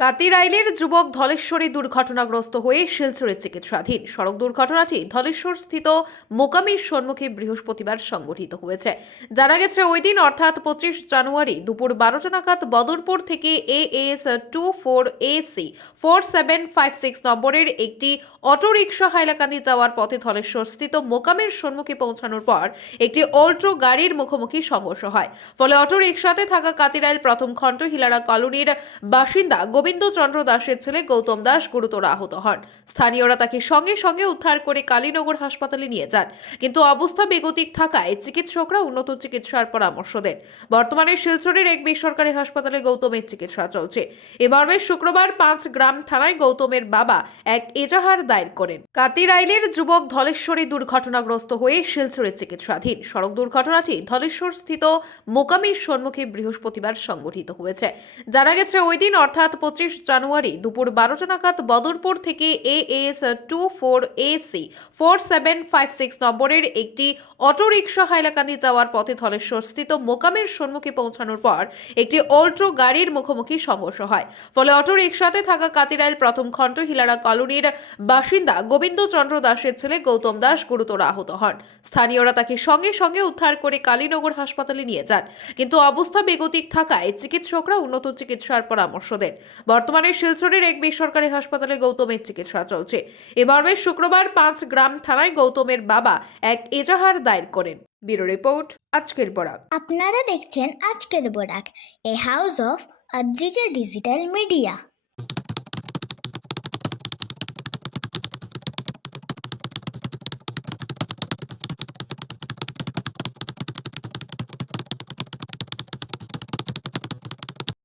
কাতিরাইলের যুবক ধলেশ্বরী দুর্ঘটনাগ্রস্ত হয়ে শিলচরে চিকিৎসাধীন। সড়ক দুর্ঘটনাটি ধলেশ্বর স্থিত মোকামির সম্মুখে বৃহস্পতিবার সংঘটিত হয়েছে। জানা গেছে ওই দিন অর্থাৎ 25 জানুয়ারি দুপুর 12টা নাগাদ বদরপুর থেকে AS 24AC 4756 নম্বরের একটি অটোরিকশা হাইলাকান্দি যাওয়ার পথে ধলেশ্বর স্থিত মোকামের সম্মুখে পৌঁছানোর পর একটি অল্ট্রো গাড়ির মুখোমুখি সংঘর্ষ হয়। ফলে অটোরিকশাতে থাকা কাতিরাইল প্রথম খণ্ড হিলারা কলোনির বাসিন্দা গোবিন্দচন্দ্র দাসের ছেলে গৌতম দাস গুরুতর আহত হন। স্থানীয়রা তাকে সঙ্গে সঙ্গে উদ্ধার করে কালীনগর হাসপাতালে নিয়ে যান, কিন্তু অবস্থা বেগতিক থাকায় চিকিৎসকরা উন্নত চিকিৎসার পরামর্শ দেন। বর্তমানে শিলচরের এক বেসরকারি হাসপাতালে গৌতমের চিকিৎসা চলছে। এ মর্মে শুক্রবার 5 গ্রাম থানায় গৌতমের বাবা এক এজাহার দায়ের করেন। কাতিরাইলের যুবক ধলেশ্বরী দুর্ঘটনাগ্রস্ত হয়ে শিলচরে চিকিৎসাধীন। সড়ক দুর্ঘটনাটি ধলেশ্বর স্থিত মোকামির সম্মুখে বৃহস্পতিবার সংঘটিত হয়েছে। জানা গেছে ওই দিন অর্থাৎ 25 জানুয়ারি দুপুর 12টা নাগাদ বদরপুর থেকে AS 24AC 4756 নম্বরের একটি অটোরিকশা হাইলাকান্দি যাওয়ার পথে ধলেশ্বর স্থিত মোকামের সম্মুখে পৌঁছানোর পর একটি অল্ট্রো গাড়ির মুখোমুখি সংঘর্ষ হয়। ফলে অটোরিকশাতে থাকা কাতিরাইল প্রথম খণ্ড হিলারা কলোনির বাসিন্দা গোবিন্দচন্দ্র দাসের ছেলে গৌতম দাস গুরুতর আহত হন। স্থানীয়রা তাকে সঙ্গে সঙ্গে উদ্ধার করে কালীনগর হাসপাতালে নিয়ে যান, কিন্তু অবস্থা বেগতিক থাকায় চিকিৎসকরা উন্নত চিকিৎসার পরামর্শ দেন। বর্তমানে শিলচরের এক বেসরকারি হাসপাতালে গৌতমের চিকিৎসা চলছে। এ মর্মে শুক্রবার 5 গ্রাম থানায় গৌতমের বাবা এক এজাহার দায়ের করেন। ব্যুরো রিপোর্ট, আজকের বরাক। আপনারা দেখছেন আজকের Barak, a house of digital media.